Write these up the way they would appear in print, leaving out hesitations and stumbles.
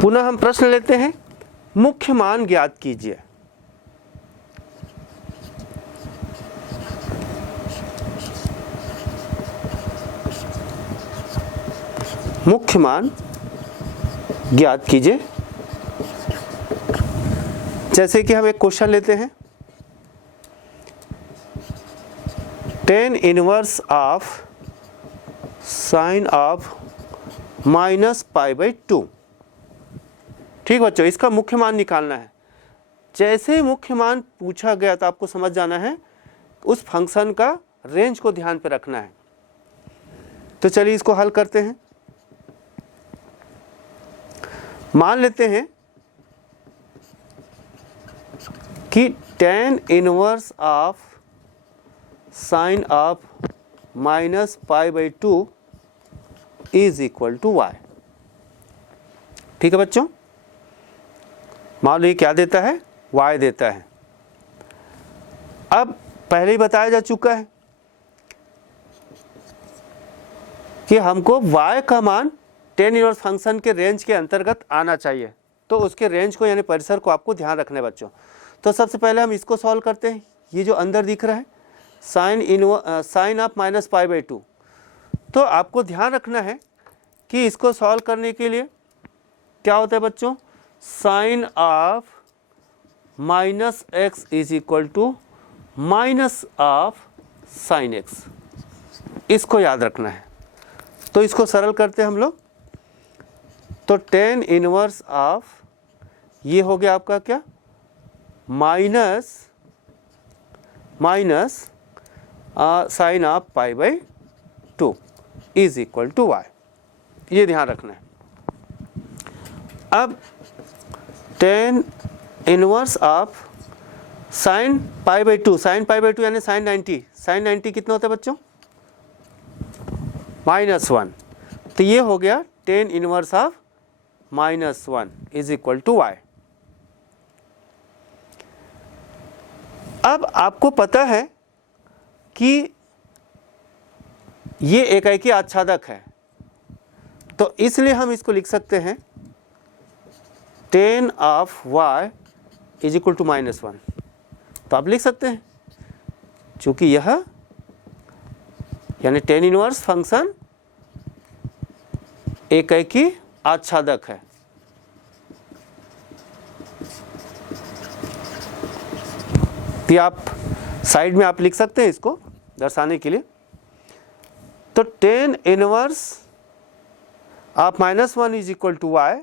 पुनः हम प्रश्न लेते हैं, मुख्य मान ज्ञात कीजिए। मुख्य मान ज्ञात कीजिए। जैसे कि हम एक क्वेश्चन लेते हैं, tan inverse of sine of -π/2। ठीक बच्चों, इसका मुख्य मान निकालना है। जैसे ही मुख्य मान पूछा गया तो आपको समझ जाना है उस फंक्शन का रेंज को ध्यान पे रखना है। तो चलिए इसको हल करते हैं। मान लेते हैं कि tan inverse of sine of -π/2 is equal to y। ठीक है बच्चों, मान लो ये क्या देता है, y देता है। अब पहले ही बताया जा चुका है कि हमको y का मान tan इनवर्स फंक्शन के रेंज के अंतर्गत आना चाहिए। तो उसके रेंज को यानी परिसर को आपको ध्यान रखना है बच्चों। तो सबसे पहले हम इसको सॉल्व करते हैं। ये जो अंदर दिख रहा है साइन ऑफ -π/2, तो आपको ध्यान रखना है कि इसको सॉल्व करने के लिए क्या होता है बच्चों, sine of -x is equal to minus of sine x, इसको याद रखना है। तो इसको सरल करते हैं हम लोग। तो tan इनवर्स ऑफ ये हो गया आपका क्या, minus sine of π/2 is equal to y, ये ध्यान रखना है। अब tan इनवर्स ऑफ साइन π/2 यानी साइन 90 कितना होता है बच्चों, -1। तो ये हो गया tan inverse of -1 is equal to y। अब आपको पता है कि ये एकाएकी आच्छादक है, तो इसलिए हम इसको लिख सकते हैं tan of y is equal to -1। तो आप लिख सकते हैं, चूंकि यह यानी tan इनवर्स फंक्शन एकाएकी आच्छादक है। तो आप साइड में आप लिख सकते हैं इसको दर्शाने के लिए। तो tan inverse of -1 is equal to y,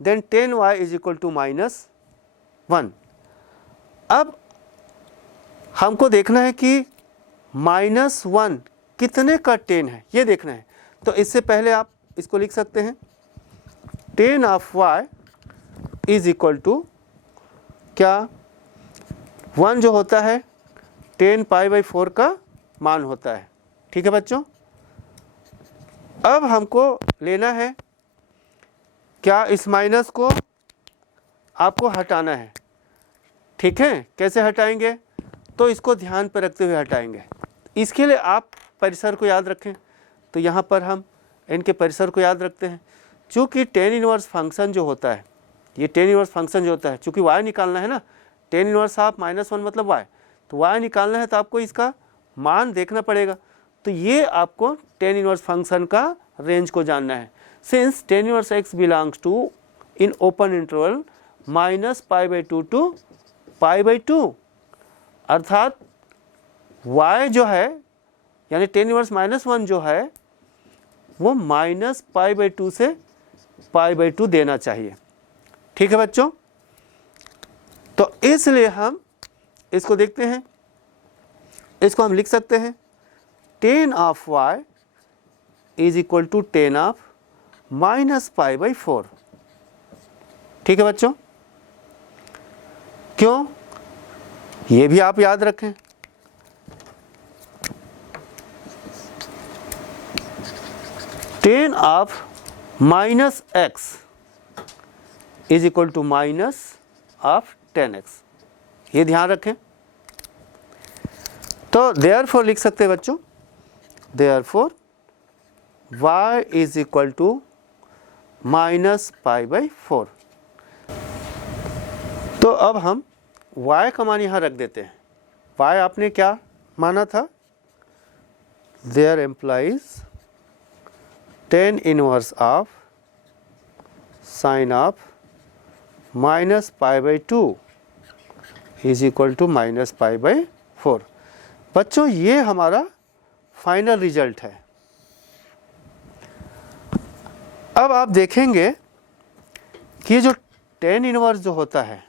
then tan y is equal to -1। अब हमको देखना है कि -1 कितने का tan है, ये देखना है। तो इससे पहले आप इसको लिख सकते हैं tan of y is equal to क्या, 1 जो होता है tan π/4 का मान होता है। ठीक है बच्चों, अब हमको लेना है क्या, इस माइनस को आपको हटाना है। ठीक है, कैसे हटाएंगे, तो इसको ध्यान पर रखते हुए हटाएंगे। इसके लिए आप परिसर को याद रखें। तो यहाँ पर हम इनके परिसर को याद रखते हैं। चूँकि tan इनवर्स फंक्शन जो होता है, ये tan इनवर्स फंक्शन जो होता है, चूँकि y निकालना है ना, tan इनवर्स ऑफ -1 मतलब y, तो y निकालना है तो आपको इसका मान देखना पड़ेगा। तो ये आपको tan इनवर्स फंक्शन का रेंज को जानना है। Since tan inverse x belongs to in open interval -π/2 to π/2, अर्थात y जो है यानी tan इनवर्स -1 जो है वो -π/2 से π/2 देना चाहिए। ठीक है बच्चों, तो इसलिए हम इसको देखते हैं। इसको हम लिख सकते हैं tan of y is equal to tan of -π/4। ठीक है बच्चों, क्यों, ये भी आप याद रखें। tan of -x is equal to minus of tan x, ये ध्यान रखें। तो देयरफॉर लिख सकते हैं बच्चों, therefore y is equal to -π/4। तो अब हम y का मान यहाँ रख देते हैं। y आपने क्या माना था? There implies tan inverse of sine of -π/2 is equal to -π/4। बच्चों ये हमारा फाइनल रिजल्ट है। अब आप देखेंगे कि ये जो tan इनवर्स जो होता है,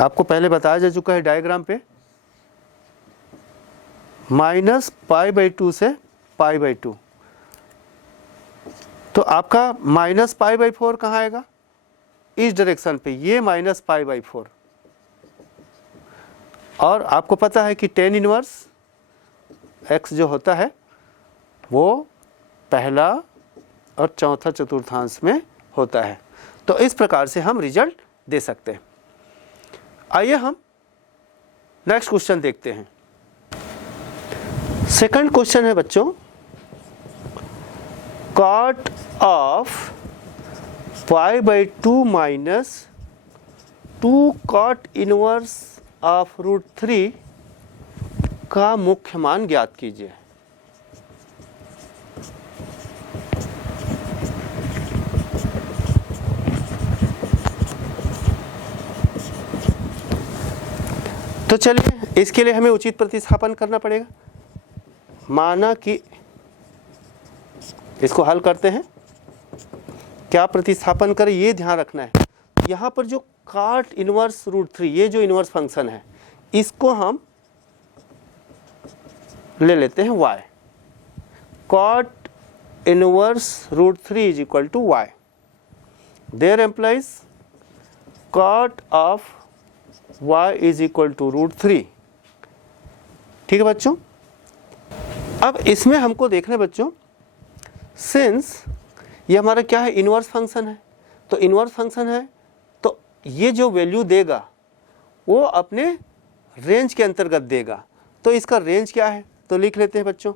आपको पहले बताया जा चुका है डायग्राम पे, -π/2 से π/2, तो आपका -π/4 कहाँ आएगा? इस डायरेक्शन पे, ये -π/4। और आपको पता है कि tan इनवर्स x जो होता है वो पहला और चौथा चतुर्थांश में होता है। तो इस प्रकार से हम रिजल्ट दे सकते हैं। आइए हम नेक्स्ट क्वेश्चन देखते हैं। सेकंड क्वेश्चन है बच्चों, cot of π/2 minus 2 cot inverse of √3 का मुख्य मान ज्ञात कीजिए। तो चलिए इसके लिए हमें उचित प्रतिस्थापन करना पड़ेगा। माना कि इसको हल करते हैं, क्या प्रतिस्थापन करें ये ध्यान रखना है। यहाँ पर जो cot इनवर्स √3, ये जो इनवर्स फंक्शन है, इसको हम ले लेते हैं y। cot inverse √3 is equal to y। There implies cot of y is equal to √3। ठीक है बच्चों। अब इसमें हमको देखना है बच्चों, सिंस ये हमारा क्या है, इनवर्स फंक्शन है, तो इनवर्स फंक्शन है तो ये जो वैल्यू देगा वो अपने रेंज के अंतर्गत देगा। तो इसका रेंज क्या है, तो लिख लेते हैं बच्चों,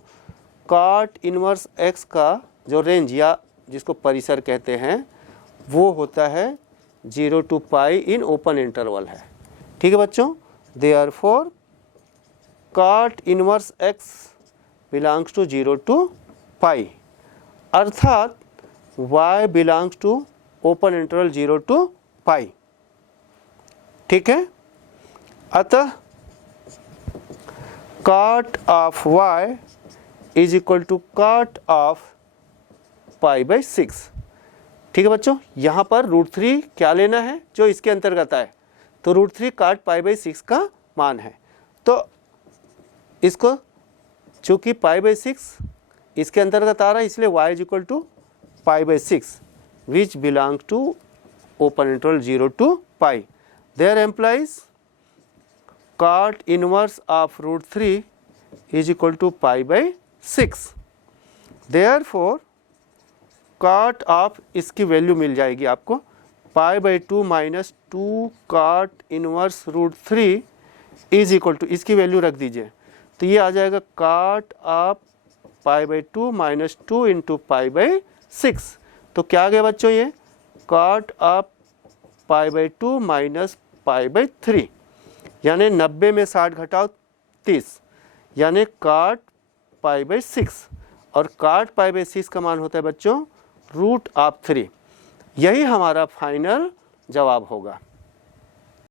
cot इनवर्स x का जो रेंज या जिसको परिसर कहते हैं वो होता है 0 to π इन ओपन इंटरवल है। ठीक है बच्चों। Therefore cot inverse x belongs to 0 to π, अर्थात y belongs to open interval 0 to π। ठीक है। अतः cot of y is equal to cot of π/6। ठीक है बच्चों। यहाँ पर √3 क्या लेना है, जो इसके अंतर्गत आए, तो √3 cot π/6 का मान है। तो इसको चूंकि π/6 इसके अंतर्गत आ रहा है, इसलिए y is equal to π/6 which belong to open interval 0 to π। There implies cot inverse of √3 is equal to π/6। Therefore cot of, इसकी वैल्यू मिल जाएगी आपको, π/2 minus 2 cot inverse √3 is equal to, इसकी वैल्यू रख दीजिए, तो ये आ जाएगा cot ऑफ π/2 माइनस 2 इंटू π/6। तो क्या आ गया बच्चों, ये cot ऑफ π/2 माइनस π/3, यानी 90 में 60 घटाओ 30, यानी cot π/6, और cot π/6 का मान होता है बच्चों √3। यही हमारा फाइनल जवाब होगा।